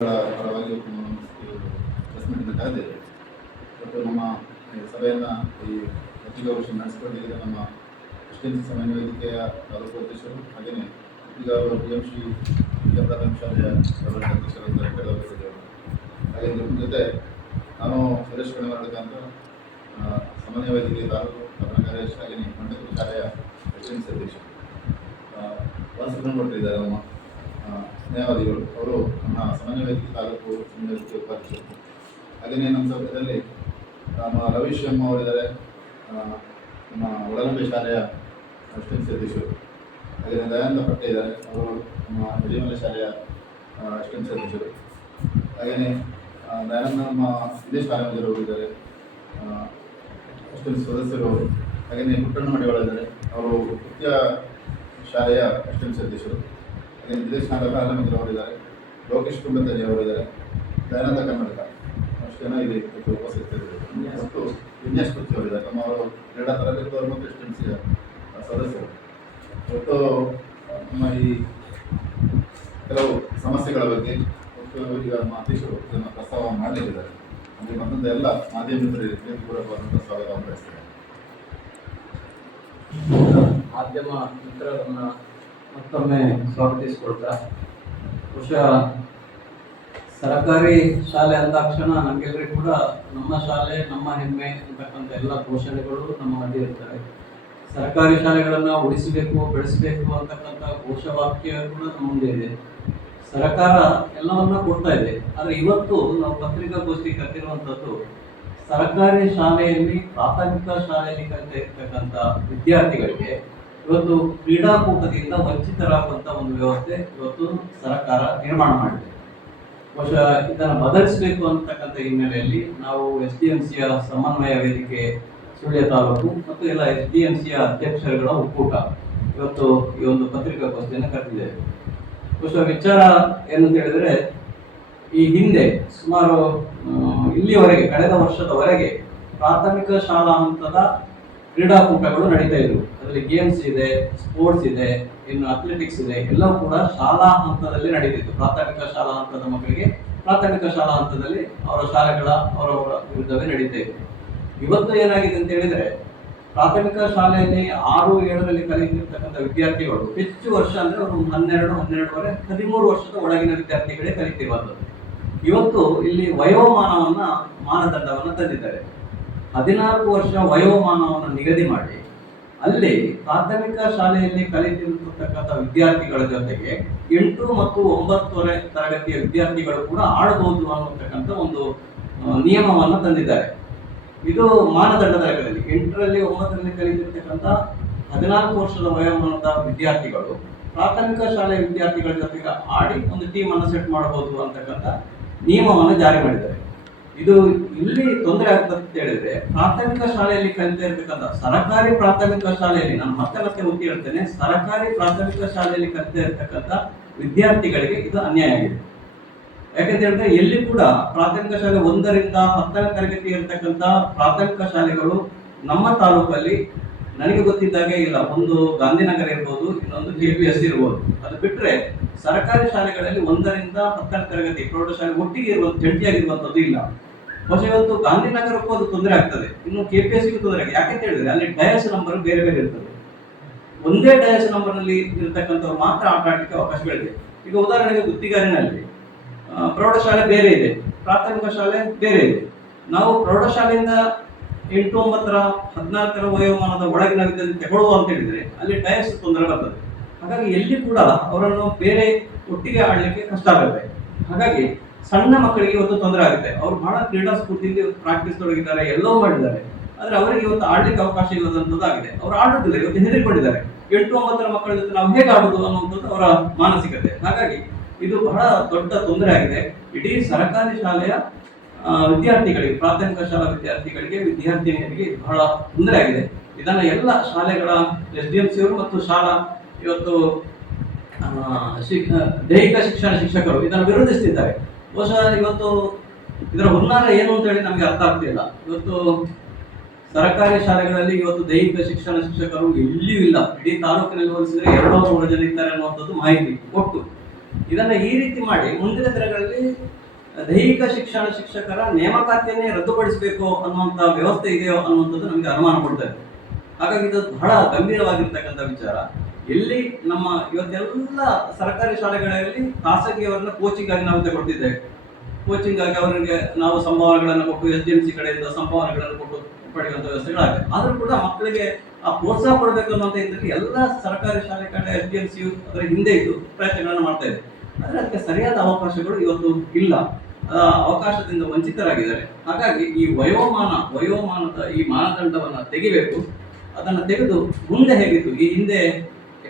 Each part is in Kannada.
ಪರವಾಗಿ ಪ್ರೆಸ್ಮೆಂಟನ್ನು ಕರೆದಿದೆ. ಮತ್ತು ನಮ್ಮ ಸಭೆಯನ್ನು ಈ ಪತ್ರಿಕಾಗೋಷ್ಠಿ ನಡೆಸಿಕೊಂಡಿದ್ದ ನಮ್ಮ ಎಸ್ಟಿಎಂಸಿ ಸಮನ್ವಯ ವೇದಿಕೆಯ ತಾಲೂಕು ಅಧ್ಯಕ್ಷರು, ಹಾಗೆಯೇ ಈಗ ಅವರು PMC ವಿದ್ಯಾಪ್ರಾಥಮಿಕ ಶಾಲೆಯ ಅಧ್ಯಕ್ಷರು ಕೇಳಲಾಗಿದ್ದೇವೆ. ಹಾಗೆ ನಿಮ್ಮ ಜೊತೆ ನಾನು ಸುರೇಶ್ ಕಣಿವಾರ್ಕ ಅಂತ ಸಮನ್ವಯ ವೇದಿಕೆ ತಾಲೂಕು ಪ್ರಧಾನ ಕಾರ್ಯದರ್ಶಿ, ಹಾಗೆಯೇ ಮಂಡಕೂರು ಶಾಲೆಯ ಎಸ್ಟಿಎಂಸಿ ಅಧ್ಯಕ್ಷರು ಕೊಟ್ಟಿದ್ದಾರೆ. ನಮ್ಮ ನ್ಯಾಯವಾದಿಗಳು ಅವರು ನಮ್ಮ ಸಮನ್ವಯ ವೇದಿಕೆ ತಾಲೂಕು ಸಮನ್ವಯ ವೇದಿಕೆ ಉಪಾಧ್ಯಕ್ಷರು. ಹಾಗೆಯೇ ನಮ್ಮ ಸಭೆಯಲ್ಲಿ ನಮ್ಮ ರವೀಶ್ ಎಂ ಅವರಿದ್ದಾರೆ, ನಮ್ಮ ಒಳಲಂಬೆ ಶಾಲೆಯ ಎಸ್ಟಿಎಂಸಿ ಅಧ್ಯಕ್ಷರು. ಹಾಗೆಯೇ ದಯಾನಂದ ಪಟ್ಟೆ ಇದ್ದಾರೆ, ಅವರು ನಮ್ಮ ಹಿರಿಮಲೆ ಶಾಲೆಯ ಎಸ್ಟಿಎಂಸಿ ಅಧ್ಯಕ್ಷರು. ಹಾಗೆಯೇ ದಯಾನಂದ ನಮ್ಮ ವಿದೇಶ ಕಾರ್ಯಮಂತ್ರಿಗಳು ಇದ್ದಾರೆ, ಎಸ್ಟಿಎಂಸಿ ಸದಸ್ಯರು ಅವರು. ಹಾಗೆಯೇ ಪುಟ್ಟಣ್ಣ ಮಡಿವಾಳಿದ್ದಾರೆ, ಅವರು ಮುಖ್ಯ ಶಾಲೆಯ ಎಸ್ಟಿಎಂಸಿ ಅಧ್ಯಕ್ಷರು. ಹಾಗೆಯೇ ವಿದೇಶ ಕಾರ್ಯಮಂತ್ರಿ ಅವರಿದ್ದಾರೆ, ಲೋಕೇಶ್ ಕುಂಬತಂಜಿ ಅವರಿದ್ದಾರೆ, ದಯಾನಂದ ಕರ್ನಾಟಕ ಅಷ್ಟು ಜನ ಇಲ್ಲಿ ಉಪಸ್ಥಿತರಿದ್ದಾರೆ. ಮತ್ತು ವಿನ್ಯಾಸ್ ಪೂರ್ತಿ ಅವರಿದ್ದಾರೆ, ನಮ್ಮ ಅವರು ಕ್ರೀಡಾ ತರಬೇತಿಯವರು ಮತ್ತು ಎಸ್ಟಿಎಂಸಿಯ ಸದಸ್ಯರು. ಮತ್ತು ನಮ್ಮ ಈ ಕೆಲವು ಸಮಸ್ಯೆಗಳ ಬಗ್ಗೆ ಈಗ ನಮ್ಮ ಅಧ್ಯಕ್ಷರು ಇದನ್ನು ಪ್ರಸ್ತಾವ ಮಾಡಲಿಕ್ಕಿದ್ದಾರೆ. ಅಂದರೆ ಮತ್ತೊಂದು ಎಲ್ಲ ಮಾಧ್ಯಮ ಮಿತ್ರರಿಗೆ ಪೂರಕವಾದಂಥ ಸ್ವಾಗತ ಬಯಸ್ತೇನೆ. ಮಾಧ್ಯಮ ಮಿತ್ರರನ್ನು ಮತ್ತೊಮ್ಮೆ ಸ್ವಾಗತಿಸಿಕೊಳ್ತಾ, ಬಹುಶಃ ಸರ್ಕಾರಿ ಶಾಲೆ ಅಂದಾಕ್ಷಣ ನಮಗೆಲ್ಲರಿಗೂ ಕೂಡ ನಮ್ಮ ಶಾಲೆ ನಮ್ಮ ಹೆಮ್ಮೆ ಅಂತಕ್ಕಂಥ ಎಲ್ಲ ಘೋಷಣೆಗಳು ನಮ್ಮ ಮಧ್ಯೆ ಇರ್ತವೆ. ಸರ್ಕಾರಿ ಶಾಲೆಗಳನ್ನು ಉಳಿಸಬೇಕು, ಬೆಳೆಸಬೇಕು ಅಂತಕ್ಕಂಥ ಘೋಷವಾಕ್ಯ ಕೂಡ ನಮ್ಮ ಮುಂದೆ ಇದೆ. ಸರ್ಕಾರ ಎಲ್ಲವನ್ನ ಕೊಡ್ತಾ ಇದೆ. ಆದರೆ ಇವತ್ತು ನಾವು ಪತ್ರಿಕಾಗೋಷ್ಠಿ ಕರೆದಿರುವಂಥದ್ದು ಸರ್ಕಾರಿ ಶಾಲೆಯಲ್ಲಿ, ಪ್ರಾಥಮಿಕ ಶಾಲೆಯಲ್ಲಿ ಕಲಿತಾ ಇರ್ತಕ್ಕಂಥ ವಿದ್ಯಾರ್ಥಿಗಳಿಗೆ ಇವತ್ತು ಕ್ರೀಡಾಕೂಟದಿಂದ ವಂಚಿತರಾಗುವಂಥ ಒಂದು ವ್ಯವಸ್ಥೆ ಇವತ್ತು ಸರ್ಕಾರ ನಿರ್ಮಾಣ ಮಾಡಿದೆ. ಬಹುಶಃ ಇದನ್ನು ಬದಲಿಸಬೇಕು ಅಂತಕ್ಕಂಥ ಹಿನ್ನೆಲೆಯಲ್ಲಿ ನಾವು SDMCಯ ಸಮನ್ವಯ ವೇದಿಕೆ ಸುಳ್ಯ ತಾಲೂಕು ಮತ್ತು ಎಲ್ಲ SDMCಯ ಅಧ್ಯಕ್ಷರುಗಳ ಒಕ್ಕೂಟ ಇವತ್ತು ಈ ಒಂದು ಪತ್ರಿಕಾಗೋಷ್ಠಿಯನ್ನು ಕರೆದಿದ್ದೇವೆ. ಬಹುಶಃ ವಿಚಾರ ಏನಂತ ಹೇಳಿದ್ರೆ, ಈ ಹಿಂದೆ ಸುಮಾರು ಇಲ್ಲಿಯವರೆಗೆ ಕಳೆದ ವರ್ಷದವರೆಗೆ ಪ್ರಾಥಮಿಕ ಶಾಲಾ ಹಂತದ ಕ್ರೀಡಾಕೂಟಗಳು ನಡೀತಾ ಇದ್ವು. ಅದರಲ್ಲಿ ಗೇಮ್ಸ್ ಇದೆ, ಸ್ಪೋರ್ಟ್ಸ್ ಇದೆ, ಇನ್ನು ಅಥ್ಲೆಟಿಕ್ಸ್ ಇದೆ, ಎಲ್ಲವೂ ಕೂಡ ಶಾಲಾ ಹಂತದಲ್ಲಿ ನಡೀತಿತ್ತು. ಪ್ರಾಥಮಿಕ ಶಾಲಾ ಹಂತದ ಮಕ್ಕಳಿಗೆ ಪ್ರಾಥಮಿಕ ಶಾಲಾ ಹಂತದಲ್ಲಿ ಅವರ ಶಾಲೆಗಳ ಅವರವರ ವಿರುದ್ಧವೇ ನಡೀತಾ ಇತ್ತು. ಇವತ್ತು ಏನಾಗಿದೆ ಅಂತ ಹೇಳಿದ್ರೆ, ಪ್ರಾಥಮಿಕ ಶಾಲೆಯಲ್ಲಿ 6-7ರಲ್ಲಿ ಕಲಿತಿರ್ತಕ್ಕಂಥ ವಿದ್ಯಾರ್ಥಿಗಳು ಹೆಚ್ಚು ವರ್ಷ ಅಂದ್ರೆ ಅವರು 12-12ವರೆ 13 ವರ್ಷದ ಒಳಗಿನ ವಿದ್ಯಾರ್ಥಿಗಳೇ ಕಲಿತಿರುವಂಥದ್ದು. ಇವತ್ತು ಇಲ್ಲಿ ವಯೋಮಾನವನ್ನ ಮಾನದಂಡವನ್ನು ತಂದಿದ್ದಾರೆ. 14 ವರ್ಷ ವಯೋಮಾನವನ್ನು ನಿಗದಿ ಮಾಡಿ ಅಲ್ಲಿ ಪ್ರಾಥಮಿಕ ಶಾಲೆಯಲ್ಲಿ ಕಲಿತಿರತಕ್ಕಂಥ ವಿದ್ಯಾರ್ಥಿಗಳ ಜೊತೆಗೆ 8 ಮತ್ತು 9ನೇ ತರಗತಿಯ ವಿದ್ಯಾರ್ಥಿಗಳು ಕೂಡ ಆಡಬಹುದು ಅನ್ನತಕ್ಕಂಥ ಒಂದು ನಿಯಮವನ್ನು ತಂದಿದ್ದಾರೆ. ಇದು ಮಾನದಂಡದ ಲೆಕ್ಕದಲ್ಲಿ 8ರಲ್ಲಿ 9ರಲ್ಲಿ ಕಲಿತಿರ್ತಕ್ಕಂಥ 14 ವರ್ಷದ ವಯೋಮಾನದ ವಿದ್ಯಾರ್ಥಿಗಳು ಪ್ರಾಥಮಿಕ ಶಾಲೆಯ ವಿದ್ಯಾರ್ಥಿಗಳ ಜೊತೆಗೆ ಆಡಿ ಒಂದು ಟೀಮ್ ಅನ್ನು ಸೆಟ್ ಮಾಡಬಹುದು ಅಂತಕ್ಕಂಥ ನಿಯಮವನ್ನು ಜಾರಿ ಮಾಡಿದ್ದಾರೆ. ಇದು ಇಲ್ಲಿ ತೊಂದರೆ ಆಗ್ತದೆ ಅಂತ ಹೇಳಿದ್ರೆ, ಪ್ರಾಥಮಿಕ ಶಾಲೆಯಲ್ಲಿ ಕಲಿತಾ ಇರ್ತಕ್ಕಂಥ ಸರ್ಕಾರಿ ಪ್ರಾಥಮಿಕ ಶಾಲೆಯಲ್ಲಿ, ನಾನು ಮತ್ತೆ ಒತ್ತಿ ಹೇಳ್ತೇನೆ, ಸರ್ಕಾರಿ ಪ್ರಾಥಮಿಕ ಶಾಲೆಯಲ್ಲಿ ಕಲಿತಾ ಇರ್ತಕ್ಕಂಥ ವಿದ್ಯಾರ್ಥಿಗಳಿಗೆ ಇದು ಅನ್ಯಾಯ ಆಗಿದೆ. ಯಾಕಂತ ಹೇಳಿದ್ರೆ ಎಲ್ಲಿ ಕೂಡ ಪ್ರಾಥಮಿಕ ಶಾಲೆ 1ರಿಂದ 10ನೇ ತರಗತಿ ಇರತಕ್ಕಂಥ ಪ್ರಾಥಮಿಕ ಶಾಲೆಗಳು ನಮ್ಮ ತಾಲೂಕಲ್ಲಿ ನನಗೆ ಗೊತ್ತಿದ್ದಾಗೆ ಇಲ್ಲ. ಒಂದು ಗಾಂಧಿನಗರ ಇರ್ಬೋದು, ಇನ್ನೊಂದು KPS ಇರ್ಬೋದು. ಅದು ಬಿಟ್ಟರೆ ಸರ್ಕಾರಿ ಶಾಲೆಗಳಲ್ಲಿ 1ರಿಂದ 10ನೇ ತರಗತಿ ಪ್ರೌಢಶಾಲೆ ಒಟ್ಟಿಗೆ ಜಂಟಿಯಾಗಿರುವಂಥದ್ದು ಇಲ್ಲ. ಬಹುಶಃ ಇವತ್ತು ಗಾಂಧಿನಗರಕ್ಕೂ ಅದು ತೊಂದರೆ ಆಗ್ತದೆ, ಇನ್ನು KPSಗೂ ತೊಂದರೆ ಆಗಿದೆ. ಯಾಕಂತ ಹೇಳಿದ್ರೆ ಅಲ್ಲಿ ಡಯಸ್ ನಂಬರ್ ಬೇರೆ ಬೇರೆ ಇರ್ತದೆ. ಒಂದೇ ಡಯಸ್ ನಂಬರ್ ನಲ್ಲಿ ಇರತಕ್ಕಂಥವ್ರು ಮಾತ್ರ ಆಟ ಆಡಲಿಕ್ಕೆ ಅವಕಾಶಗಳಿದೆ. ಈಗ ಉದಾಹರಣೆಗೆ ಗುತ್ತಿಗಾರಿನಲ್ಲಿ ಪ್ರೌಢಶಾಲೆ ಬೇರೆ ಇದೆ, ಪ್ರಾಥಮಿಕ ಶಾಲೆ ಬೇರೆ ಇದೆ. ನಾವು ಪ್ರೌಢಶಾಲೆಯಿಂದ 8, 9, 14ರ ವಯೋಮಾನದ ಒಳಗಿನ ವಿದ್ಯಾರ್ಥಿ ತಗೊಳ್ಳುವ ಅಂತ ಹೇಳಿದ್ರೆ ಅಲ್ಲಿ ಡಯಸ್ ತೊಂದರೆ ಬರ್ತದೆ. ಹಾಗಾಗಿ ಎಲ್ಲಿ ಕೂಡ ಅವರನ್ನು ಬೇರೆ ಒಟ್ಟಿಗೆ ಆಡಲಿಕ್ಕೆ ಕಷ್ಟ ಆಗುತ್ತೆ. ಹಾಗಾಗಿ ಸಣ್ಣ ಮಕ್ಕಳಿಗೆ ಇವತ್ತು ತೊಂದರೆ ಆಗುತ್ತೆ. ಅವರು ಬಹಳ ಕ್ರೀಡಾ ಸ್ಫೂರ್ತಿಯಿಂದ ಪ್ರಾಕ್ಟೀಸ್ ತೊಡಗಿದ್ದಾರೆ, ಎಲ್ಲವೂ ಮಾಡಿದ್ದಾರೆ. ಆದ್ರೆ ಅವರಿಗೆ ಇವತ್ತು ಆಡ್ಲಿಕ್ಕೆ ಅವಕಾಶ ಇಲ್ಲದಂತದ್ದಾಗಿದೆ. ಅವರು ಆಡುದಿಲ್ಲ, ಇವತ್ತು ಹೆದರಿಕೊಂಡಿದ್ದಾರೆ. 8, 9ರ ಮಕ್ಕಳ ಜೊತೆ ನಾವು ಹೇಗೆ ಆಡುದು ಅನ್ನುವಂಥದ್ದು ಅವರ ಮಾನಸಿಕತೆ. ಹಾಗಾಗಿ ಇದು ಬಹಳ ದೊಡ್ಡ ತೊಂದರೆ ಆಗಿದೆ ಇಡೀ ಸರ್ಕಾರಿ ಶಾಲೆಯ ವಿದ್ಯಾರ್ಥಿಗಳಿಗೆ, ಪ್ರಾಥಮಿಕ ಶಾಲಾ ವಿದ್ಯಾರ್ಥಿಗಳಿಗೆ, ವಿದ್ಯಾರ್ಥಿನಿಯರಿಗೆ ಬಹಳ ತೊಂದರೆ ಆಗಿದೆ. ಇದನ್ನ ಎಲ್ಲ ಶಾಲೆಗಳ SDMC ಅವರು ಮತ್ತು ಶಾಲಾ ಇವತ್ತು ದೈಹಿಕ ಶಿಕ್ಷಣ ಶಿಕ್ಷಕರು ಇದನ್ನು ವಿರೋಧಿಸ್ತಿದ್ದಾರೆ. ಬಹುಶಃ ಇವತ್ತು ಇದರ ಹುನ್ನಾರ ಏನು ಅಂತ ಹೇಳಿ ನಮಗೆ ಅರ್ಥ ಆಗ್ತಿಲ್ಲ. ಇವತ್ತು ಸರ್ಕಾರಿ ಶಾಲೆಗಳಲ್ಲಿ ಇವತ್ತು ದೈಹಿಕ ಶಿಕ್ಷಣ ಶಿಕ್ಷಕರು ಎಲ್ಲಿಯೂ ಇಲ್ಲ. ಇಡೀ ತಾಲೂಕಿನಲ್ಲಿ ಹೋಲಿಸಿದ್ರೆ 2-3 ಜನ ಇದ್ದಾರೆ ಅನ್ನುವಂಥದ್ದು ಮಾಹಿತಿ ಕೊಟ್ಟು ಇದನ್ನ ಈ ರೀತಿ ಮಾಡಿ ಮುಂದಿನ ದಿನಗಳಲ್ಲಿ ದೈಹಿಕ ಶಿಕ್ಷಣ ಶಿಕ್ಷಕರ ನೇಮಕಾತಿಯನ್ನೇ ರದ್ದುಪಡಿಸಬೇಕು ಅನ್ನುವಂಥ ವ್ಯವಸ್ಥೆ ಇದೆಯೋ ಅನ್ನುವಂಥದ್ದು ನಮಗೆ ಅನುಮಾನ ಕೊಡ್ತಾ ಇದೆ. ಹಾಗಾಗಿ ಇದು ಬಹಳ ಗಂಭೀರವಾಗಿರ್ತಕ್ಕಂಥ ವಿಚಾರ. ಎಲ್ಲಿ ನಮ್ಮ ಇವತ್ತೆಲ್ಲ ಸರ್ಕಾರಿ ಶಾಲೆಗಳಲ್ಲಿ ಖಾಸಗಿಯವರನ್ನ ಕೋಚಿಂಗ್ ಆಗಿ ನಾವು ತಗೊಳ್ತಿದ್ದೇವೆ. ಕೋಚಿಂಗ್ ಆಗಿ ಅವರಿಗೆ ನಾವು ಸಂಭಾವನೆಗಳನ್ನು ಕೊಟ್ಟು SDMC ಕಡೆಯಿಂದ ಸಂಭಾವನೆಗಳನ್ನು ಕೊಟ್ಟು ಪಡೆಯುವಂಥ ವ್ಯವಸ್ಥೆಗಳಾಗಿದೆ. ಆದರೂ ಕೂಡ ಮಕ್ಕಳಿಗೆ ಆ ಪ್ರೋತ್ಸಾಹ ಕೊಡಬೇಕು ಅನ್ನೋಂಥ ಇದ್ರಲ್ಲಿ ಎಲ್ಲ ಸರ್ಕಾರಿ ಶಾಲೆ ಕಡೆ SDMC ಅದರ ಹಿಂದೆ ಇದ್ದು ಪ್ರಯತ್ನಗಳನ್ನು ಮಾಡ್ತಾ ಇದೆ. ಆದರೆ ಅದಕ್ಕೆ ಸರಿಯಾದ ಅವಕಾಶಗಳು ಇವತ್ತು ಇಲ್ಲ, ಅವಕಾಶದಿಂದ ವಂಚಿತರಾಗಿದ್ದಾರೆ. ಹಾಗಾಗಿ ಈ ವಯೋಮಾನದ ಈ ಮಾನದಂಡವನ್ನು ತೆಗಿಬೇಕು. ಅದನ್ನು ತೆಗೆದು ಮುಂದೆ ಹೇಗಿತ್ತು, ಈ ಹಿಂದೆ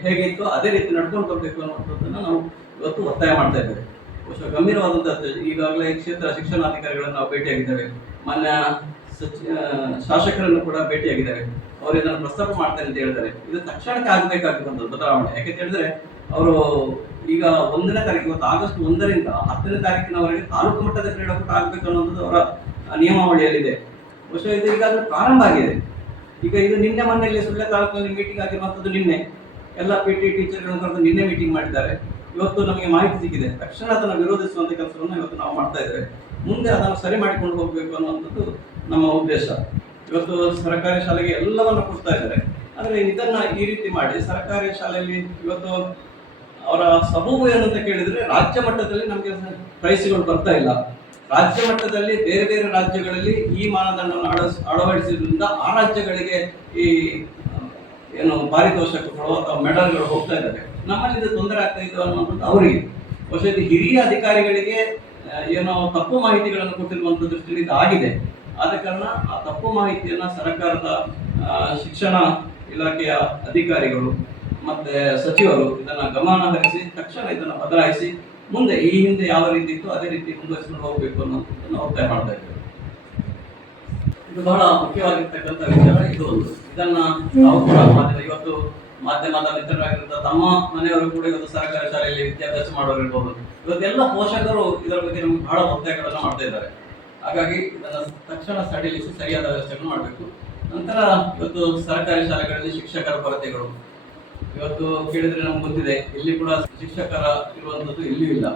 ಹೇಗಿತ್ತು ಅದೇ ರೀತಿ ನಡ್ಕೊಂಡು ಬರಬೇಕು ಅನ್ನುವಂಥದ್ದನ್ನು ನಾವು ಇವತ್ತು ಒತ್ತಾಯ ಮಾಡ್ತಾ ಇದ್ದೇವೆ. ಬಹುಶಃ ಗಂಭೀರವಾದಂಥದ್ದು. ಈಗಾಗಲೇ ಕ್ಷೇತ್ರ ಶಿಕ್ಷಣಾಧಿಕಾರಿಗಳನ್ನು ನಾವು ಭೇಟಿಯಾಗಿದ್ದೇವೆ, ಮಾನ್ಯ ಶಾಸಕರನ್ನು ಕೂಡ ಭೇಟಿಯಾಗಿದ್ದೇವೆ. ಅವರು ಇದನ್ನು ಪ್ರಸ್ತಾಪ ಮಾಡ್ತಾರೆ ಅಂತ ಹೇಳ್ತಾರೆ. ಇದು ತಕ್ಷಣಕ್ಕೆ ಆಗಬೇಕಾಗಿರುವಂಥದ್ದು ಬದಲಾವಣೆ. ಯಾಕೆಂತ ಹೇಳಿದ್ರೆ ಅವರು ಈಗ 1ನೇ ತಾರೀಕು, ಇವತ್ತು ಆಗಸ್ಟ್ 1ರಿಂದ 10ನೇ ತಾರೀಕಿನವರೆಗೆ ತಾಲೂಕು ಮಟ್ಟದ ಕ್ರೀಡಾಕೂಟ ಆಗಬೇಕು ಅನ್ನೋದು ಅವರ ನಿಯಮಾವಳಿಯಲ್ಲಿದೆ. ಬಹುಶಃ ಇದು ಈಗಾಗಲೇ ಪ್ರಾರಂಭ ಆಗಿದೆ. ಈಗ ಇದು ನಿನ್ನೆ ಮೊನ್ನೆಯಲ್ಲಿ ಸುಳ್ಳೆ ತಾಲೂಕಿನಲ್ಲಿ ಮೀಟಿಂಗ್ ಆಗಿರುವಂಥದ್ದು ನಿನ್ನೆ ಎಲ್ಲ PT ಟೀಚರ್ಗಳನ್ನು ಕರೆದು ನಿನ್ನೆ ಮೀಟಿಂಗ್ ಮಾಡಿದ್ದಾರೆ. ಇವತ್ತು ನಮಗೆ ಮಾಹಿತಿ ಸಿಕ್ಕಿದೆ. ತಕ್ಷಣ ಅದನ್ನು ವಿರೋಧಿಸುವಂಥ ಕೆಲಸವನ್ನು ಇವತ್ತು ನಾವು ಮಾಡ್ತಾ ಇದ್ದೇವೆ. ಮುಂದೆ ಅದನ್ನು ಸರಿ ಮಾಡಿಕೊಂಡು ಹೋಗಬೇಕು ಅನ್ನುವಂಥದ್ದು ನಮ್ಮ ಉದ್ದೇಶ. ಇವತ್ತು ಸರ್ಕಾರಿ ಶಾಲೆಗೆ ಎಲ್ಲವನ್ನು ಕೊಡ್ತಾ ಇದ್ದಾರೆ. ಆದರೆ ಇದನ್ನ ಈ ರೀತಿ ಮಾಡಿ ಸರ್ಕಾರಿ ಶಾಲೆಯಲ್ಲಿ ಇವತ್ತು ಅವರ ಸಬೂಬು ಏನು ಅಂತ ಕೇಳಿದ್ರೆ, ರಾಜ್ಯ ಮಟ್ಟದಲ್ಲಿ ನಮಗೆ ಪ್ರೈಸ್ಗಳು ಬರ್ತಾ ಇಲ್ಲ. ರಾಜ್ಯ ಮಟ್ಟದಲ್ಲಿ ಬೇರೆ ಬೇರೆ ರಾಜ್ಯಗಳಲ್ಲಿ ಈ ಮಾನದಂಡವನ್ನು ಅಳವಡಿಸಿದ್ರಿಂದ ಆ ರಾಜ್ಯಗಳಿಗೆ ಈ ಏನು ಪಾರಿತೋಷಕಗಳು ಅಥವಾ ಮೆಡಲ್ಗಳು ಹೋಗ್ತಾ ಇದ್ದಾರೆ. ನಮ್ಮಲ್ಲಿ ಇದು ತೊಂದರೆ ಆಗ್ತಾ ಇತ್ತು ಅನ್ನುವಂಥದ್ದು ಅವರಿಗೆ. ಬಹುಶಃ ಇದು ಹಿರಿಯ ಅಧಿಕಾರಿಗಳಿಗೆ ಏನೋ ತಪ್ಪು ಮಾಹಿತಿಗಳನ್ನು ಕೊಟ್ಟಿರುವಂಥ ದೃಷ್ಟಿಯಲ್ಲಿ ಇದು ಆಗಿದೆ. ಆದ ಕಾರಣ ಆ ತಪ್ಪು ಮಾಹಿತಿಯನ್ನ ಸರ್ಕಾರದ ಶಿಕ್ಷಣ ಇಲಾಖೆಯ ಅಧಿಕಾರಿಗಳು ಮತ್ತೆ ಸಚಿವರು ಇದನ್ನ ಗಮನ ಹರಿಸಿ ತಕ್ಷಣ ಇದನ್ನು ಬದಲಾಯಿಸಿ ಮುಂದೆ ಈ ಹಿಂದೆ ಯಾವ ರೀತಿ ಇತ್ತು ಅದೇ ರೀತಿ ಮುಂದುವರಿಸಿಕೊಂಡು ಹೋಗಬೇಕು ಅನ್ನೋದನ್ನು ಒತ್ತಾಯ ಮಾಡ್ತಾ ಇದ್ದೇವೆ. ಇದು ಬಹಳ ಮುಖ್ಯವಾಗಿರ್ತಕ್ಕಂಥ ವಿಚಾರ. ಇದು ಒಂದು ಇದನ್ನ ನಾವು ಕೂಡ ಇವತ್ತು ಮಾಧ್ಯಮದ ಮಿತ್ರರಾಗಿರುವಂತಹ ತಮ್ಮ ಮನೆಯವರು ಕೂಡ ಇವತ್ತು ಸರ್ಕಾರಿ ಶಾಲೆಯಲ್ಲಿ ವಿದ್ಯಾಭ್ಯಾಸ ಮಾಡೋರು ಇರ್ಬೋದು. ಇವತ್ತೆಲ್ಲ ಪೋಷಕರು ಇದರ ಬಗ್ಗೆ ನಮ್ಗೆ ಬಹಳ ಒತ್ತಾಯಗಳನ್ನು ಮಾಡ್ತಾ ಇದ್ದಾರೆ. ಹಾಗಾಗಿ ಇದನ್ನ ತಕ್ಷಣ ಸಡಿಲಿಸಿ ಸರಿಯಾದ ವ್ಯವಸ್ಥೆಗಳನ್ನು ಮಾಡಬೇಕು. ನಂತರ ಇವತ್ತು ಸರ್ಕಾರಿ ಶಾಲೆಗಳಲ್ಲಿ ಶಿಕ್ಷಕರ ಕೊರತೆಗಳು ಇವತ್ತು ಕೇಳಿದ್ರೆ ನಮ್ಗೆ ಗೊತ್ತಿದೆ, ಇಲ್ಲಿ ಕೂಡ ಶಿಕ್ಷಕರ ಇರುವಂಥದ್ದು ಎಲ್ಲಿಯೂ ಇಲ್ಲ.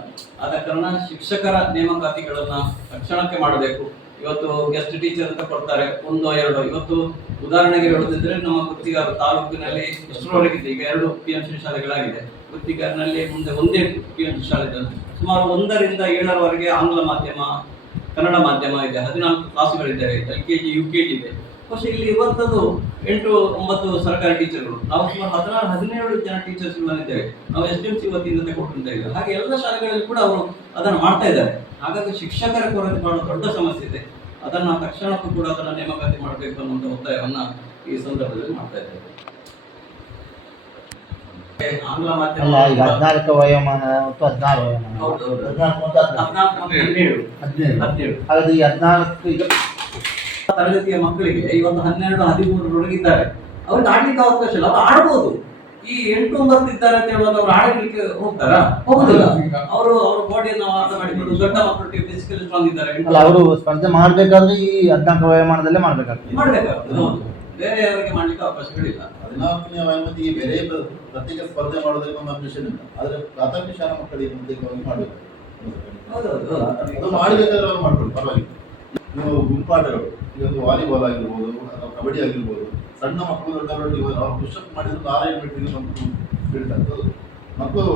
ಆದ ಕಾರಣ ಶಿಕ್ಷಕರ ನೇಮಕಾತಿಗಳನ್ನ ತಕ್ಷಣಕ್ಕೆ ಮಾಡಬೇಕು. ಇವತ್ತು ಗೆಸ್ಟ್ ಟೀಚರ್ ಅಂತ ಕೊಡ್ತಾರೆ, 1 2. ಇವತ್ತು ಉದಾಹರಣೆಗೆ ಹೇಳುತ್ತಿದ್ರೆ ನಮ್ಮ ಗುತ್ತಿಗಾರ ತಾಲೂಕಿನಲ್ಲಿ ಎಷ್ಟರವರೆಗಿದೆ, ಈಗ 2 PMC ಶಾಲೆಗಳಾಗಿದೆ. ಗುತ್ತಿಗಾರಿನಲ್ಲಿ ಮುಂದೆ 1 PMC ಶಾಲೆ ಇದೆ. ಸುಮಾರು 1ರಿಂದ 7ರವರೆಗೆ ಆಂಗ್ಲ ಮಾಧ್ಯಮ, ಕನ್ನಡ ಮಾಧ್ಯಮ ಇದೆ. 14 ಕ್ಲಾಸುಗಳಿದ್ದಾವೆ. LKG UKG ಇದೆ. പക്ഷെ ಇಲ್ಲಿ ಇರುವಂತದ್ದು 8 9 ಸರ್ಕಾರಿ ಟೀಚರ್ಗಳು. ನಾವು ಸುಮಾರು 16 17 ಜನ ಟೀಚರ್ಸ್ ಇದ್ದೇವೆ. ನಾವು SDMC ವತಿಯಿಂದ ತಗೊಂಡಿದ್ದೇವೆ. ಹಾಗೆ ಎಲ್ಲ ಶಾಲೆಗಳಲ್ಲಿ ಕೂಡ ಅವರು ಅದನ್ನು ಮಾಡ್ತಾ ಇದ್ದಾರೆ. ಹಾಗಾಗಿ ಶಿಕ್ಷಕರ ಕೊರತೆ ಬಹಳ ದೊಡ್ಡ ಸಮಸ್ಯೆ ಇದೆ. ಅದನ್ನ ತಕ್ಷಣಕ್ಕೂ ಕೂಡ ಅದನ್ನ ನೇಮಕಾತಿ ಮಾಡಬೇಕು ಅನ್ನುವಂಥ ಒತ್ತಾಯವನ್ನ ಈ ಸಂದರ್ಭದಲ್ಲಿ ಮಾಡ್ತಾ ಇದ್ದೇವೆ. ಆಂಗ್ಲ ಮಾಧ್ಯಮ 14 ವಯೋಮಾನ ಮತ್ತು 16 ವಯೋಮಾನ. ಹೌದು 14 17 ಹಾಗಾದ್ರೆ ಈ 14 ಈಗ ತರಗತಿಯ ಮಕ್ಕಳಿಗೆ ಇವತ್ತು 12 13 ಇದ್ದಾರೆ. ಅವ್ರಿಗೆ ಆಡ್ಲಿಕ್ಕೆ ಅವಕಾಶ ಇಲ್ಲ. ಅವ್ರು ಆಡ್ಬೋದು. ಈ 8 9 ಇದ್ದಾರೆ ಅಂತ ಹೇಳುವಾಗ ಅವ್ರು ಆಡಲಿಕ್ಕೆ ಹೋಗ್ತಾರಾ? ಹೋಗುದಿಲ್ಲ. ಅವರು ಬಾಡಿಯನ್ನು ಅರ್ಥ ಮಾಡಿಕೊಂಡು ದೊಡ್ಡ ಮಕ್ಕಳು ಫಿಸಿಕಲಿ ಸ್ಟ್ರಾಂಗ್ ಇದ್ದಾರೆ. ಅವರು ಸ್ಪರ್ಧೆ ಮಾಡ್ಬೇಕಾದ್ರೆ ಈ 14 ವಯೋಮಾನದಲ್ಲೇ ಮಾಡ್ಬೇಕಾಗ್ತದೆ. ಬೇರೆಯವರಿಗೆ ಮಾಡ್ಲಿಕ್ಕೆ ಅವಕಾಶಗಳಿಲ್ಲ. 14ನೇ ವಯೋಮಿತಿಗೆ ಬೇರೆ ಪ್ರತ್ಯೇಕ ಸ್ಪರ್ಧೆ ಮಾಡೋದಕ್ಕೆ ಒಂದು ಅಪ್ಲಿಕೇಶನ್ ಇಲ್ಲ. ಆದರೆ ಪ್ರಾಥಮಿಕ ಶಾಲಾ ಮಕ್ಕಳಿಗೆ ಪ್ರತ್ಯೇಕವಾಗಿ ಮಾಡಬೇಕು. ಅದು ಮಾಡಬೇಕಾದ್ರೆ ಅವ್ರು ಮಾಡ್ಕೊಳ್ಳಿ, ಪರವಾಗಿಲ್ಲ. ನೀವು ಗುಂಪಾಟಗಳು, ಇದೊಂದು ವಾಲಿಬಾಲ್ ಆಗಿರ್ಬೋದು ಅಥವಾ ಕಬಡ್ಡಿ ಆಗಿರ್ಬೋದು, ಸಣ್ಣ ಮಕ್ಕಳು ದೊಡ್ಡವರೊಟ್ಟಿಗೆ ಅವ್ರು ಪುಷಪ್ ಮಾಡಿದ್ರು 6 ಮೀಟರ್ಗೆ ಒಂದು ಬೀಳ್ತಂಥದ್ದು. ಮಕ್ಕಳು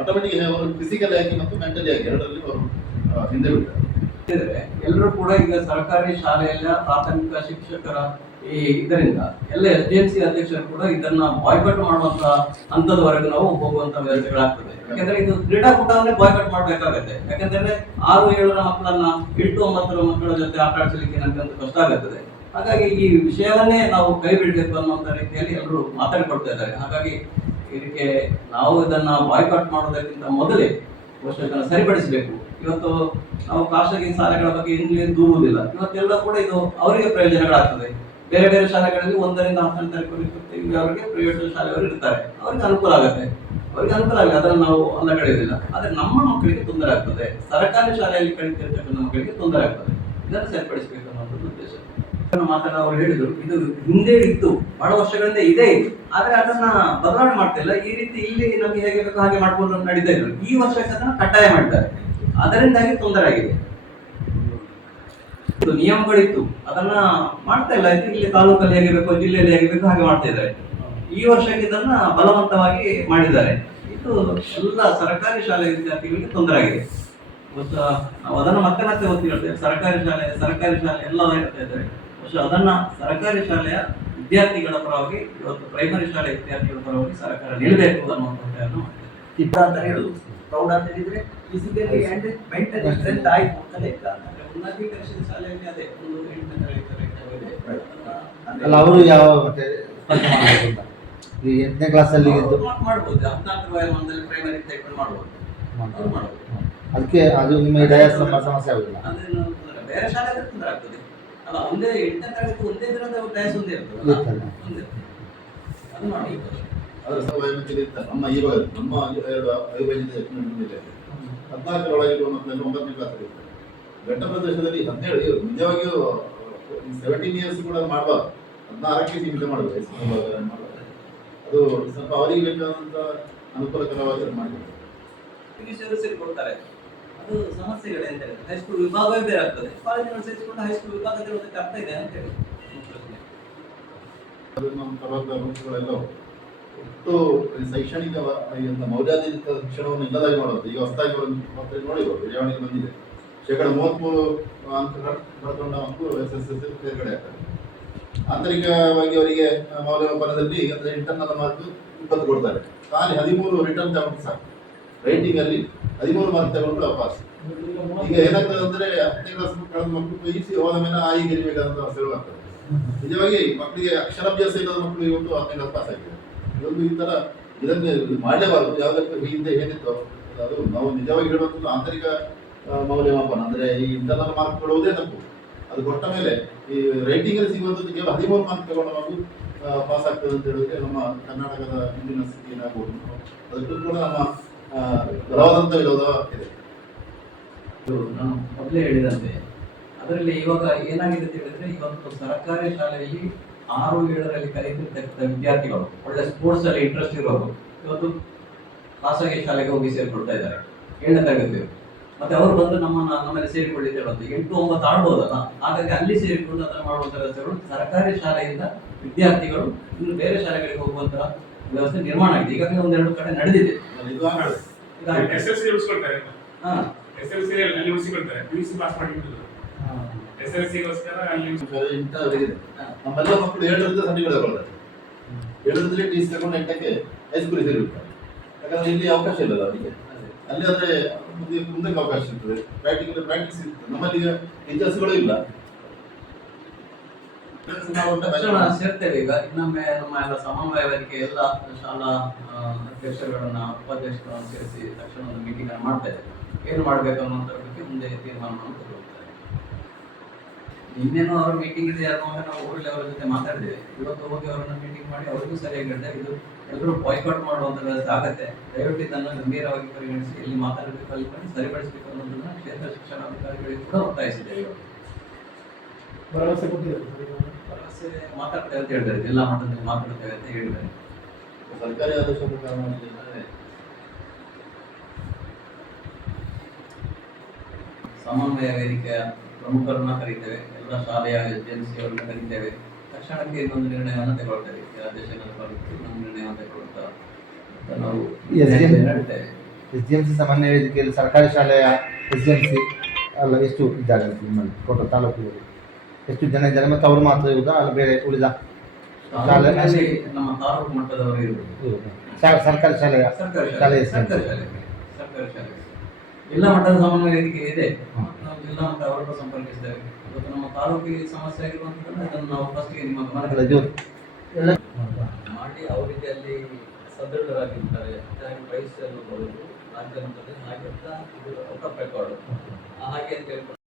ಆಟೋಮೆಟಿಕ್ ಅವರು ಫಿಸಿಕಲ್ ಆಗಿ ಮತ್ತು ಮೆಂಟಲಿ ಆಗಿ ಎರಡರಲ್ಲಿ ಅವರು ಹಿಂದೆ ಬಿಡ್ತಾರೆ. ಎಲ್ಲರೂ ಕೂಡ ಈಗ ಸರ್ಕಾರಿ ಶಾಲೆಯ ಪ್ರಾಥಮಿಕ ಶಿಕ್ಷಕರ ಈ ಇದರಿಂದ ಎಲ್ಲ SDMC ಅಧ್ಯಕ್ಷರು ಕೂಡ ಇದನ್ನ ಬಾಯ್ಕಾಟ್ ಮಾಡುವಂತ ಹಂತದವರೆಗೂ ನಾವು ಹೋಗುವಂತ ವ್ಯವಸ್ಥೆಗಳಾಗ್ತದೆ. ಯಾಕಂದ್ರೆ ಇದು ಕ್ರೀಡಾಕೂಟವನ್ನೇ ಬಾಯ್ಕಾಟ್ ಮಾಡ್ಬೇಕಾಗತ್ತೆ. ಯಾಕಂದ್ರೆ 6 7ರ ಮಕ್ಕಳನ್ನ 8 9ರ ಮಕ್ಕಳ ಜೊತೆ ಆಟ ಆಡಿಸಲಿಕ್ಕೆ ನಮ್ಗೆ ಕಷ್ಟ ಆಗುತ್ತದೆ. ಹಾಗಾಗಿ ಈ ವಿಷಯವನ್ನೇ ನಾವು ಕೈ ಬಿಡಬೇಕು ಅನ್ನುವಂಥ ರೀತಿಯಲ್ಲಿ ಎಲ್ಲರೂ ಮಾತಾಡಿಕೊಳ್ತಾ ಇದ್ದಾರೆ. ಹಾಗಾಗಿ ಇದಕ್ಕೆ ನಾವು ಇದನ್ನ ಬಾಯ್ಕಾಟ್ ಮಾಡೋದಕ್ಕಿಂತ ಮೊದಲೇ ಬಹುಶಃ ಇದನ್ನು ಸರಿಪಡಿಸಬೇಕು. ಇವತ್ತು ನಾವು ಖಾಸಗಿ ಶಾಲೆಗಳ ಬಗ್ಗೆ ಇನ್ನೂ ದೂರುವುದಿಲ್ಲ. ಇವತ್ತೆಲ್ಲ ಕೂಡ ಇದು ಅವರಿಗೆ ಪ್ರಯೋಜನಗಳಾಗ್ತದೆ. ಬೇರೆ ಬೇರೆ ಶಾಲೆಗಳಲ್ಲಿ 1ರಿಂದ 10ನೇ ತಾರೀಕು ಅವರಿಗೆ ಪ್ರೈವೇಟ್ ಶಾಲೆಯವರು ಇರ್ತಾರೆ. ಅವ್ರಿಗೆ ಅನುಕೂಲ ಆಗುತ್ತೆ. ಅದನ್ನು ನಾವು ಅಲ್ಲಗಳೆಯುವುದಿಲ್ಲ. ಆದ್ರೆ ನಮ್ಮ ಮಕ್ಕಳಿಗೆ ತೊಂದರೆ ಆಗ್ತದೆ. ಸರ್ಕಾರಿ ಶಾಲೆಯಲ್ಲಿ ಕಲಿತಿರ್ತಕ್ಕಂಥ ಮಕ್ಕಳಿಗೆ ತೊಂದರೆ ಆಗ್ತದೆ. ಇದನ್ನು ಸರಿಪಡಿಸಬೇಕು ಅನ್ನೋದು ಉದ್ದೇಶ. ಮಾತನಾಡುವವರು ಹೇಳಿದ್ರು, ಇದು ಹಿಂದೆ ಇತ್ತು, ಬಹಳ ವರ್ಷಗಳಿಂದ ಇದೆ ಇದು, ಆದ್ರೆ ಅದನ್ನ ಬದಲಾವಣೆ ಮಾಡ್ತಿಲ್ಲ. ಈ ರೀತಿ ಇಲ್ಲಿ ನಮ್ಗೆ ಹೇಗೆ ಬೇಕೋ ಹಾಗೆ ಮಾಡ್ಕೊಂಡು ನಡೀತಾ ಇದ್ರು. ಈ ವರ್ಷಕ್ಕೆ ಅದನ್ನ ಕಡ್ಡಾಯ ಮಾಡಿದ್ದಾರೆ, ಅದರಿಂದಾಗಿ ತೊಂದರೆ ಆಗಿದೆ. ಇದು ನಿಯಮಗಳಿತ್ತು, ಅದನ್ನ ಮಾಡ್ತಾ ಇಲ್ಲ. ಇಲ್ಲಿ ತಾಲೂಕಲ್ಲಿ ಹೇಗೆ ಬೇಕೋ, ಜಿಲ್ಲೆಯಲ್ಲಿ ಹೇಗೆ ಬೇಕೋ ಹಾಗೆ ಮಾಡ್ತಾ ಇದ್ದಾರೆ. ಈ ವರ್ಷಕ್ಕೆ ಇದನ್ನ ಬಲವಂತವಾಗಿ ಮಾಡಿದ್ದಾರೆ. ಇದು ಎಲ್ಲ ಸರ್ಕಾರಿ ಶಾಲೆ ವಿದ್ಯಾರ್ಥಿಗಳಿಗೆ ತೊಂದರೆ ಆಗಿದೆ. ನಾವು ಅದನ್ನ ಮತ್ತೆ ಒತ್ತಿ ಹೇಳ್ತೇವೆ, ಸರ್ಕಾರಿ ಶಾಲೆ ಎಲ್ಲ ಹೇಳ್ತಾ ಇದ್ದಾರೆ. ಅದನ್ನ ಸರ್ಕಾರಿ ಶಾಲೆಯ ವಿದ್ಯಾರ್ಥಿಗಳ ಪರವಾಗಿ, ಇವತ್ತು ಪ್ರೈಮರಿ ಶಾಲೆ ವಿದ್ಯಾರ್ಥಿಗಳ ಪರವಾಗಿ ಸರ್ಕಾರ ನಿಲ್ಲಬೇಕು ಅನ್ನುವಂಥದ್ದನ್ನು ಅಂತ ಹೇಳುದು. ಪ್ರೌಢ ಅಂತ ಹೇಳಿದ್ರೆ ಫಿಸಿಕಲಿ ಅಂಡ್ ಮೆಂಟಲಿ ಸ್ಟ್ರೆಂತ್ ಆಯ್ತು ಅಂತ ಲೆಕ್ಕ. ಉನ್ನತೀಕರಿಸಿದ ಶಾಲೆಯಲ್ಲಿ ಅದೇ ಒಂದು 8ನೇ ತರಗತಿ ಅಲ್ಲ, ಅವರು ಯಾವ ಮತ್ತೆ ಸ್ಪರ್ಧೆ ಮಾಡಬೇಕು ಅಂತ ಈ 8ನೇ ಕ್ಲಾಸಲ್ಲಿ ಮಾಡ್ಬೋದು. 14ನೇ ವಯೋಮಾನದಲ್ಲಿ ಪ್ರೈಮರಿ ತೆಗೆದುಕೊಂಡು ಮಾಡ್ಬೋದು. ಅದಕ್ಕೆ ಅದು ನಿಮ್ಮ ಡಯಾಸ್ ಸಮಸ್ಯೆ ಆಗುದಿಲ್ಲ. ಅದೇನು ಬೇರೆ ಶಾಲೆ ತೊಂದರೆ ಆಗ್ತದೆ ಅಲ್ಲ. ಒಂದೇ 8ನೇ ತರಗತಿ ಒಂದೇ ದಿನದ ಡಯಾಸ್ ಒಂದೇ ಇರ್ತದೆ, ಅದು ಮಾಡಿ. ಅದರ ವಯೋಮಿತಿಯಲ್ಲಿ ಇರ್ತಾರೆ. ನಮ್ಮ ಇವಾಗ ನಮ್ಮ 2 ಅವಿಭಜಿತ ಇದೆ 14ರೊಳಗಿರುವ ಮಕ್ಕಳನ್ನು 9ನೇ ಕ್ಲಾಸ್ ಇರ್ತಾರೆ. ಘಟ್ಟ ಪ್ರದೇಶದಲ್ಲಿ 17 ನಿಜವಾಗಿಯೂ 17 ಇಯರ್ಸ್ ಕೂಡ ಮಾಡಬಾರ್ದು, 16ಕ್ಕೆ ಸೀಮಿತ ಮಾಡಬೇಕು. ಅದು ಸ್ವಲ್ಪ ಅವರಿಗೆ ಬೇಕಾದಂತ ಅನುಕೂಲಕರವಾಗಿ ಮಾಡಬೇಕು. ಸೇರಿ ಕೊಡ್ತಾರೆ. ಅದು ಸಮಸ್ಯೆಗಳೇಂತ ಹೇಳಿದ್ರೆ ಹೈಸ್ಕೂಲ್ ವಿಭಾಗವೇ ಬೇರೆ ಆಗ್ತದೆ. ಕಾಲೇಜಿನಲ್ಲಿ ಸೇರಿಸಿಕೊಂಡು ಹೈಸ್ಕೂಲ್ ವಿಭಾಗದಲ್ಲಿ ಅರ್ಥ ಇದೆ ಅಂತ ಹೇಳಿ ನಮ್ಮ ಪರ್ವತ ರೂಪಗಳೆಲ್ಲ ಒಟ್ಟು ಶೈಕ್ಷಣಿಕ ಮೌಲ್ಯಾಧಾರಿತ ಶಿಕ್ಷಣವನ್ನು ಇಲ್ಲದಾಗಿ ಮಾಡೋದು. ಈಗ ಹೊಸದಾಗಿ ನೋಡಿದ್ರು ಬೆಳವಣಿಗೆ ಬಂದಿದೆ. 33% ಅಂಕಗಳು ಪಡ್ಕೊಂಡ ಮಕ್ಕಳು SSLC ತೇರ್ಗಡೆ ಆಗ್ತಾರೆ. ಆಂತರಿಕವಾಗಿ ಅವರಿಗೆ ಮೌಲ್ಯಮಾಪನದಲ್ಲಿ ಅಂದರೆ ಇಂಟರ್ನಲ್ ಮಾರ್ಕ್ 20 ಕೊಡ್ತಾರೆ. ಖಾಲಿ 13 ರಿಟರ್ನ್ ತಗೊಂಡು ಸಾಕು. ರೈಟಿಂಗ್ ಅಲ್ಲಿ 13 ಮಾರ್ಕ್ ತಗೊಂಡು ಪಾಸ್. ಈಗ ಏನಾಗ್ತದೆ ಅಂದ್ರೆ 10ನೇ ಕ್ಲಾಸ್ ಕಳೆದ ಮಕ್ಕಳು ಈಸಿ ಹೋದ ಮೇಲೆ ಆಯಿ ಗೆಲ್ಲಬೇಕಾದಂತ ಅವಸರ ಆಗ್ತದೆ. ನಿಜವಾಗಿ ಮಕ್ಕಳಿಗೆ ಅಕ್ಷರಾಭ್ಯಾಸ ಇಲ್ಲದ ಮಕ್ಕಳು ಇವತ್ತು 10ನೇ ಕ್ಲಾಸ್ ಪಾಸ್ ಆಗಿದೆ. ಇದೊಂದು ಈ ತರ ಇದನ್ನು ಮಾಡಲೇಬಾರದು. ಯಾವುದಕ್ಕೂ ಹಿಂದೆ ಏನಿತ್ತು ಅದು ನಾವು ನಿಜವಾಗಿ ಹೇಳುವಂಥದ್ದು ಆಂತರಿಕ ಮೌಲ್ಯಮಾಪನ ಅಂದ್ರೆ ಈ ಇಂಟರ್ನಲ್ ಮಾರ್ಕ್ ಕೊಡುವುದೇ ತಪ್ಪು. ಅದು ಕೊಟ್ಟ ಮೇಲೆ ಈ ರೈಟಿಂಗ್ ಅಲ್ಲಿ ಸಿಗುವಂಥದ್ದು ಕೇವಲ 13 ಮಾರ್ಕ್ ತಗೊಂಡು ಮಗು ಪಾಸ್ ಆಗ್ತದೆ ಅಂತ ಹೇಳಿದ್ರೆ ನಮ್ಮ ಕರ್ನಾಟಕದ ಇಂದಿನ ಸ್ಥಿತಿ ಏನಾಗಬಹುದು, ಅದಕ್ಕೂ ಕೂಡ ನಮ್ಮ ಬಲವಾದಂತ ವಿರೋಧ ಇದೆ. ನಾನು ಮೊದಲೇ ಹೇಳಿದಂತೆ ಅದರಲ್ಲಿ ಇವಾಗ ಏನಾಗಿದೆ ಅಂತ ಹೇಳಿದ್ರೆ, ಇವತ್ತು ಸರ್ಕಾರಿ ಶಾಲೆಯಲ್ಲಿ 6-7ರಲ್ಲಿ ಕಲಿತಿರ್ತಕ್ಕಂಥ ವಿದ್ಯಾರ್ಥಿಗಳು, ಒಳ್ಳೆ ಸ್ಪೋರ್ಟ್ಸ್ ಅಲ್ಲಿ ಇಂಟ್ರೆಸ್ಟ್ ಇರೋರು, ಇವತ್ತು ಖಾಸಗಿ ಶಾಲೆಗೆ ಹೋಗಿ ಸೇರಿಕೊಳ್ತಾ ಇದ್ದಾರೆ 7ನೇ ತರಗತಿ. ಮತ್ತೆ ಅವರು ಬಂದು ನಮ್ಮಲ್ಲಿ ಸೇರಿಕೊಳ್ಳಿಕ್ಕೆ ಹೇಳೋದು 8-9 ಆಡ್ಬೋದಲ್ಲ. ಹಾಗಾಗಿ ಅಲ್ಲಿ ಸೇರಿಕೊಂಡು ಅದನ್ನು ಮಾಡುವಂತ ವ್ಯವಸ್ಥೆಗಳು ಸರ್ಕಾರಿ ಶಾಲೆಯಿಂದ ವಿದ್ಯಾರ್ಥಿಗಳು ಇನ್ನು ಬೇರೆ ಶಾಲೆಗಳಿಗೆ ಹೋಗುವಂತಹ ವ್ಯವಸ್ಥೆ ನಿರ್ಮಾಣ ಆಗಿದೆ. ಈಗಾಗಲೇ 1-2 ಕಡೆ ನಡೆದಿದೆ. SSLC ಉಳಿಸ್ಕೊಳ್ತಾರೆ. SSLC ಅಲ್ಲಿ ಉಳಿಸಿಕೊಳ್ತಾರೆ. PUC ಪಾಸ್ ಮಾಡಿಬಿಟ್ಟು SSLC ಗೋಸ್ಕರ ಅಲ್ಲಿ ನಮ್ಮೆಲ್ಲ ಮಕ್ಕಳು 7ರಿಂದ ಸರ್ಟಿಫಿಕೇಟ್ ತಗೊಳ್ತಾರೆ. 7ರಲ್ಲಿ ಟೀಸ್ ತಗೊಂಡು 8ಕ್ಕೆ ಹೈಸ್ಕೂಲ್ ಸೇರಿಬಿಡ್ತಾರೆ. ಯಾಕಂದ್ರೆ ಇಲ್ಲಿ ಅವಕಾಶ ಇಲ್ಲಲ್ಲ ಅವರಿಗೆ. ಅಲ್ಲಿ ಆದ್ರೆ ಮುಂದಕ್ಕೆ ಅವಕಾಶ ಇರ್ತದೆ, ಪ್ರಾಕ್ಟೀಸ್ ಇರ್ತದೆ. ನಮ್ಮಲ್ಲಿ ಟೀಚರ್ಸ್ಗಳು ಇಲ್ಲ. ತಕ್ಷಣ ಸೇರ್ತೇವೆ. ಈಗ ಇನ್ನೊಮ್ಮೆ ನಮ್ಮ ಎಲ್ಲ ಸಮನ್ವಯ ವೇದಿಕೆ ಎಲ್ಲ ಶಾಲಾ ಅಧ್ಯಕ್ಷರುಗಳನ್ನ, ಉಪಾಧ್ಯಕ್ಷರನ್ನು ಸೇರಿಸಿ ತಕ್ಷಣ ಒಂದು ಮೀಟಿಂಗ್ ಅನ್ನು ಮಾಡ್ತಾ ಇದ್ದೇವೆ. ಏನು ಮಾಡಬೇಕು ಅನ್ನೋದ್ರ ಬಗ್ಗೆ ಮುಂದೆ ತೀರ್ಮಾನವನ್ನು ತಗೊಳ್ತಾರೆ. ಇನ್ನೇನು ಅವ್ರ ಮೀಟಿಂಗ್ ಇದೆ ಅನ್ನೋವಾಗ ನಾವು ಊರಲ್ಲಿ ಅವರ ಜೊತೆ ಮಾತಾಡಿದ್ದೇವೆ. ಇವತ್ತು ಹೋಗಿ ಅವರನ್ನ ಮೀಟಿಂಗ್ ಮಾಡಿ ಅವ್ರಿಗೂ ಸರಿಯಾಗಿ ಹೇಳಿದೆ, ಇದು ಎಲ್ಲರೂ ಬಾಯ್ಕಾಟ್ ಮಾಡುವಂತ ವ್ಯವಸ್ಥೆ ಆಗತ್ತೆ. ದಯವಿಟ್ಟು ಇದನ್ನು ಗಂಭೀರವಾಗಿ ಪರಿಗಣಿಸಿ ಇಲ್ಲಿ ಮಾತಾಡಬೇಕು, ಅಲ್ಲಿ ಸರಿಪಡಿಸಬೇಕು ಅನ್ನೋದನ್ನ ಕ್ಷೇತ್ರ ಶಿಕ್ಷಣಾಧಿಕಾರಿಗಳಿಗೆ ಕೂಡ ಒತ್ತಾಯಿಸಿದ್ದೇವೆ. ಭರವಸೆ ಕೊಟ್ಟಿದ್ದಾರೆ. ಭರವಸೆ ಮಾತಾಡ್ತೇವೆ ಅಂತ ಹೇಳಿದ್ದಾರೆ, ಜಿಲ್ಲಾ ಮಟ್ಟದಲ್ಲಿ ಮಾತಾಡ್ತೇವೆ ಅಂತ ಹೇಳಿದ್ದಾರೆ. ಸರ್ಕಾರಿ ಆದೇಶ ಪ್ರಕಾರ ಸಮನ್ವಯ ವೇದಿಕೆಯ ಪ್ರಮುಖರನ್ನ ಕರೀತೇವೆ, ಎಲ್ಲ ಶಾಲೆಯ SDMC ಅವರನ್ನ ಕರೀತೇವೆ. ತಕ್ಷಣಕ್ಕೆ ಇನ್ನೊಂದು ನಿರ್ಣಯವನ್ನು ತಗೊಳ್ತೇವೆ. ಆದೇಶಗಳನ್ನು ಬರುತ್ತೆ, ಇನ್ನೊಂದು ನಿರ್ಣಯವನ್ನು ತಗೊಳ್ತಾ ನಾವು ನಡೀತೇವೆ. SDMC ಸಮನ್ವಯ ವೇದಿಕೆಯಲ್ಲಿ ಸರ್ಕಾರಿ ಶಾಲೆಯ SDMC ಅಲ್ಲ ಎಷ್ಟು ಇದ್ದಾರೆ ನಿಮ್ಮಲ್ಲಿ ಟೋಟಲ್ ತಾಲೂಕಿನಲ್ಲಿ ಎಷ್ಟು ಜನ ಇದ್ದಾರೆ? ಮತ್ತು ಅವರು ಮಾತ್ರ ಇರುವುದಾ ಅಲ್ಲ ಬೇರೆ ಉಳಿದ ಶಾಲೆಯಲ್ಲಿ ನಮ್ಮ ತಾಲೂಕು ಮಟ್ಟದವರು ಇರುವುದು? ಸರ್ಕಾರಿ ಶಾಲೆಯ ಶಾಲೆ ಜಿಲ್ಲಾ ಮಟ್ಟದ ಸಮನ್ವಯ ವೇದಿಕೆ ಇದೆ. ನಾವು ಜಿಲ್ಲಾ ಮಟ್ಟ ಅವರನ್ನು ಸಂಪರ್ಕಿಸಿದ್ದೇವೆ. ಇವತ್ತು ನಮ್ಮ ತಾಲೂಕಿಗೆ ಸಮಸ್ಯೆ ಆಗಿರುವಂತಂದ್ರೆ ಅದನ್ನು ನಾವು ಫಸ್ಟ್ಗೆ ನಿಮ್ಮ ಗಮನಕ್ಕೆ ಮಾಡಿ ಅವರಿಗೆ ಅಲ್ಲಿ ಸದೃಢರಾಗಿರ್ತಾರೆ. ಪ್ರೈಸ್ ಬರುವುದು ರಾಜ್ಯ ಮಟ್ಟದಲ್ಲಿ ಹಾಗೆ ಅಂತ ಇದು ಔಟ್ ಆಫ್ ರೆಕಾರ್ಡ್ ಹಾಗೆ ಅಂತ ಹೇಳ್ಕೊಂಡು